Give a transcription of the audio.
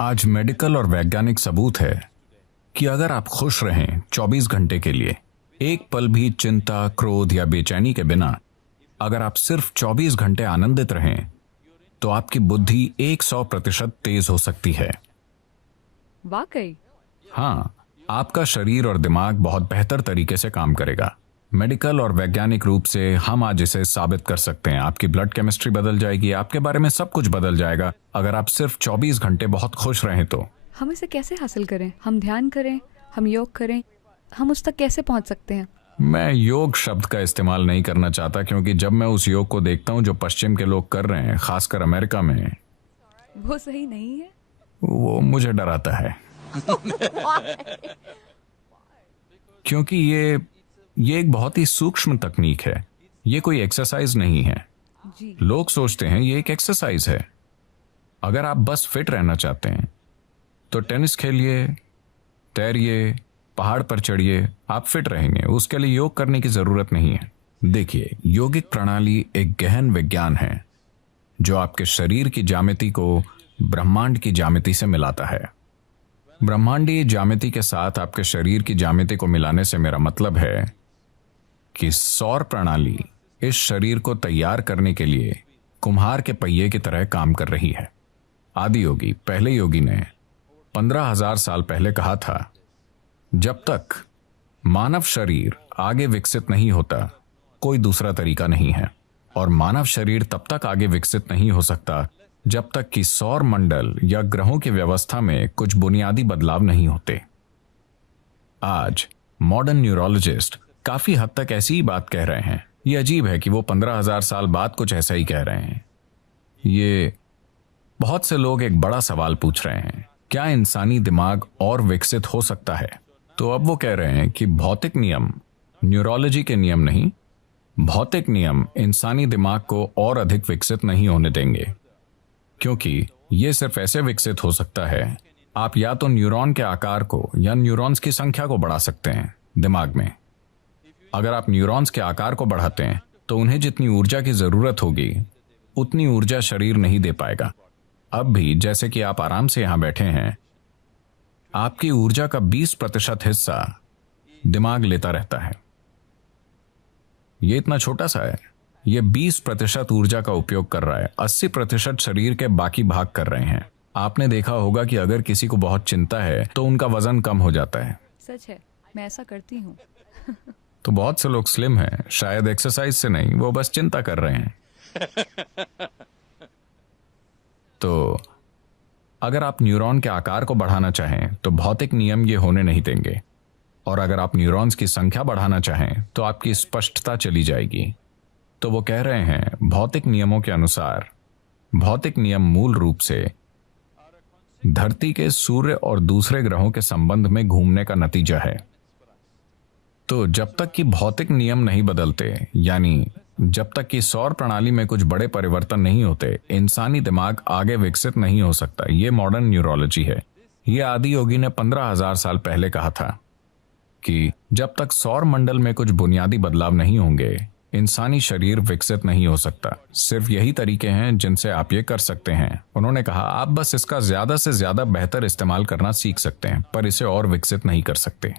आज मेडिकल और वैज्ञानिक सबूत है कि अगर आप खुश रहें 24 घंटे के लिए, एक पल भी चिंता, क्रोध या बेचैनी के बिना, अगर आप सिर्फ 24 घंटे आनंदित रहें, तो आपकी बुद्धि 100% तेज हो सकती है। वाकई? हाँ, आपका शरीर और दिमाग बहुत बेहतर तरीके से काम करेगा। मेडिकल और वैज्ञानिक रूप से हम आज इसे साबित कर सकते हैं। आपकी ब्लड केमिस्ट्री बदल जाएगी, आपके बारे में सब कुछ बदल जाएगा अगर आप सिर्फ 24 घंटे बहुत खुश रहें तो। हम इसे कैसे हासिल करें? हम ध्यान करें, हम योग करें, हम उस तक कैसे पहुंच सकते हैं? मैं योग शब्द का इस्तेमाल नहीं करना चाहता, क्योंकि जब मैं उस योग को देखता हूं जो पश्चिम के लोग कर रहे हैं, खासकर अमेरिका में, वो सही नहीं है। वो मुझे डराता है। क्योंकि ये एक बहुत ही सूक्ष्म तकनीक है। ये कोई एक्सरसाइज नहीं है। जी। लोग सोचते हैं ये एक एक्सरसाइज है। अगर आप बस फिट रहना चाहते हैं तो टेनिस खेलिए, तैरिए, पहाड़ पर चढ़िए, आप फिट रहेंगे। उसके लिए योग करने की जरूरत नहीं है। देखिए, योगिक प्रणाली एक गहन विज्ञान है जो आपके शरीर की ज्यामिति को ब्रह्मांड की ज्यामिति से मिलाता है। ब्रह्मांडीय ज्यामिति के साथ आपके शरीर की ज्यामिति को मिलाने से मेरा मतलब है कि सौर प्रणाली इस शरीर को तैयार करने के लिए कुम्हार के पहिए की तरह काम कर रही है। आदि योगी, पहले योगी ने 15,000 साल पहले कहा था, जब तक मानव शरीर आगे विकसित नहीं होता, कोई दूसरा तरीका नहीं है। और मानव शरीर तब तक आगे विकसित नहीं हो सकता जब तक कि सौर मंडल या ग्रहों की व्यवस्था में कुछ बुनियादी बदलाव नहीं होते। आज मॉडर्न न्यूरोलॉजिस्ट काफी हद तक ऐसी ही बात कह रहे हैं। ये अजीब है कि वो 15,000 साल बाद कुछ ऐसा ही कह रहे हैं। ये बहुत से लोग एक बड़ा सवाल पूछ रहे हैं, क्या इंसानी दिमाग और विकसित हो सकता है? तो अब वो कह रहे हैं कि भौतिक नियम, न्यूरोलॉजी के नियम नहीं, भौतिक नियम इंसानी दिमाग को और अधिक विकसित नहीं होने देंगे, क्योंकि ये सिर्फ ऐसे विकसित हो सकता है, आप या तो न्यूरॉन के आकार को या न्यूरॉन्स की संख्या को बढ़ा सकते हैं दिमाग में। अगर आप न्यूरॉन्स के आकार को बढ़ाते हैं तो उन्हें जितनी ऊर्जा की जरूरत होगी उतनी ऊर्जा शरीर नहीं दे पाएगा। अब भी जैसे कि आप आराम से यहां बैठे हैं, आपकी ऊर्जा का 20% हिस्सा दिमाग लेता रहता है। ये इतना छोटा सा है, ये 20% ऊर्जा का उपयोग कर रहा है, 80% शरीर के बाकी भाग कर रहे हैं। आपने देखा होगा कि अगर किसी को बहुत चिंता है तो उनका वजन कम हो जाता है। सच है, मैं ऐसा करती हूँ। तो बहुत से लोग स्लिम हैं, शायद एक्सरसाइज से नहीं, वो बस चिंता कर रहे हैं। तो अगर आप न्यूरॉन के आकार को बढ़ाना चाहें तो भौतिक नियम ये होने नहीं देंगे, और अगर आप न्यूरॉन्स की संख्या बढ़ाना चाहें तो आपकी स्पष्टता चली जाएगी। तो वो कह रहे हैं, भौतिक नियमों के अनुसार, भौतिक नियम मूल रूप से धरती के सूर्य और दूसरे ग्रहों के संबंध में घूमने का नतीजा है। तो जब तक कि भौतिक नियम नहीं बदलते, यानी जब तक कि सौर प्रणाली में कुछ बड़े परिवर्तन नहीं होते, इंसानी दिमाग आगे विकसित नहीं हो सकता। ये मॉडर्न न्यूरोलॉजी है। ये आदि योगी ने 15,000 साल पहले कहा था कि जब तक सौर मंडल में कुछ बुनियादी बदलाव नहीं होंगे, इंसानी शरीर विकसित नहीं हो सकता। सिर्फ यही तरीके हैं जिनसे आप ये कर सकते हैं। उन्होंने कहा, आप बस इसका ज्यादा से ज्यादा बेहतर इस्तेमाल करना सीख सकते हैं, पर इसे और विकसित नहीं कर सकते।